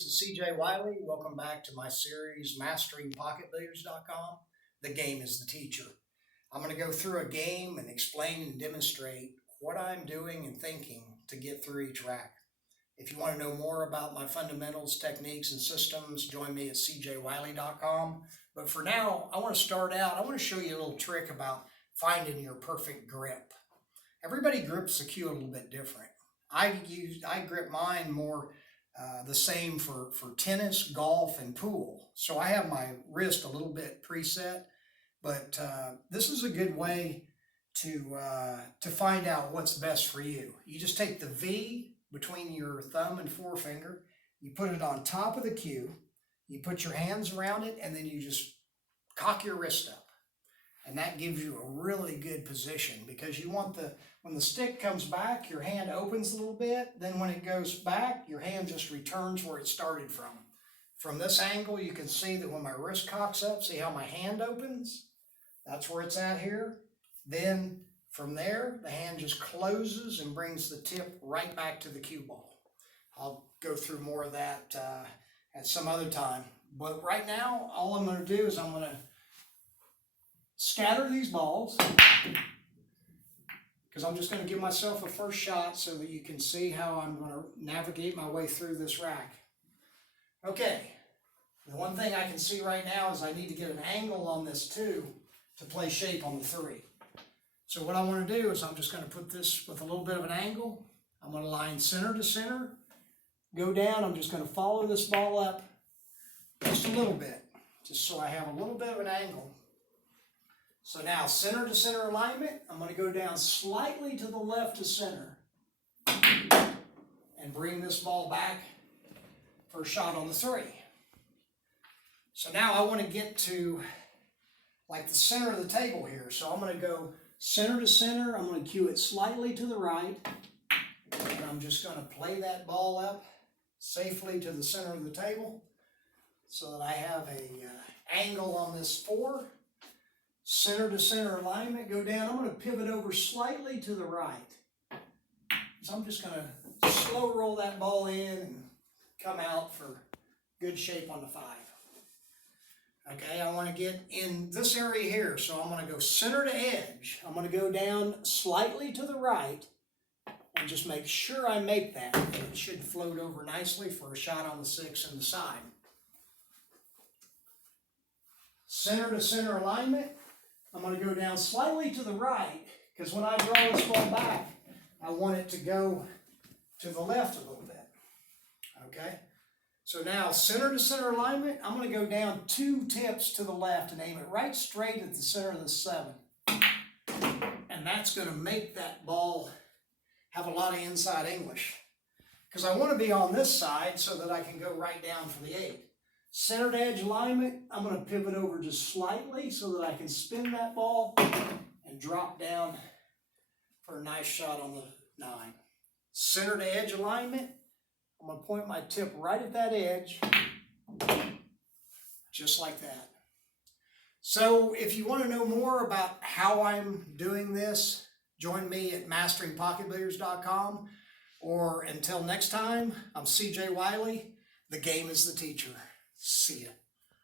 This is CJ Wiley. Welcome back to my series, MasteringPocketBilliards.com. The game is the teacher. I'm going to go through a game and explain and demonstrate what I'm doing and thinking to get through each rack. If you want to know more about my fundamentals, techniques, and systems, join me at CJWiley.com. But for now, I want to start out, I want to show you a little trick about finding your perfect grip. Everybody grips the cue a little bit different. I grip mine more the same for tennis, golf, and pool. So I have my wrist a little bit preset, but this is a good way to find out what's best for you. You just take the V between your thumb and forefinger, you put it on top of the cue, you put your hands around it, and then you just cock your wrist up. And that gives you a really good position because you want when the stick comes back, your hand opens a little bit. Then when it goes back, your hand just returns where it started from. From this angle, you can see that when my wrist cocks up, see how my hand opens? That's where it's at here. Then from there, the hand just closes and brings the tip right back to the cue ball. I'll go through more of that at some other time. But right now, all I'm going to do is I'm going to scatter these balls because I'm just going to give myself a first shot so that you can see how I'm going to navigate my way through this rack. Okay, the one thing I can see right now is I need to get an angle on this 2 to play shape on the 3. So what I want to do is I'm just going to put this with a little bit of an angle. I'm going to line center to center, go down. I'm just going to follow this ball up just a little bit, just so I have a little bit of an angle. So now center to center alignment, I'm going to go down slightly to the left to center and bring this ball back for a shot on the 3. So now I want to get to like the center of the table here. So I'm going to go center to center, I'm going to cue it slightly to the right, and I'm just going to play that ball up safely to the center of the table so that I have a angle on this 4. Center to center alignment, go down. I'm going to pivot over slightly to the right. So I'm just going to slow roll that ball in and come out for good shape on the 5. Okay, I want to get in this area here, so I'm going to go center to edge. I'm going to go down slightly to the right and just make sure I make that. It should float over nicely for a shot on the 6 and the side. Center to center alignment. I'm going to go down slightly to the right because when I draw this ball back, I want it to go to the left a little bit. Okay? So now center to center alignment, I'm going to go down 2 tips to the left and aim it right straight at the center of the 7. And that's going to make that ball have a lot of inside English. Because I want to be on this side so that I can go right down for the 8. Centered edge alignment, I'm going to pivot over just slightly so that I can spin that ball and drop down for a nice shot on the 9. Centered edge alignment, I'm going to point my tip right at that edge, just like that. So if you want to know more about how I'm doing this, join me at MasteringPocketBilliards.com. Or until next time, I'm CJ Wiley. The game is the teacher. See ya.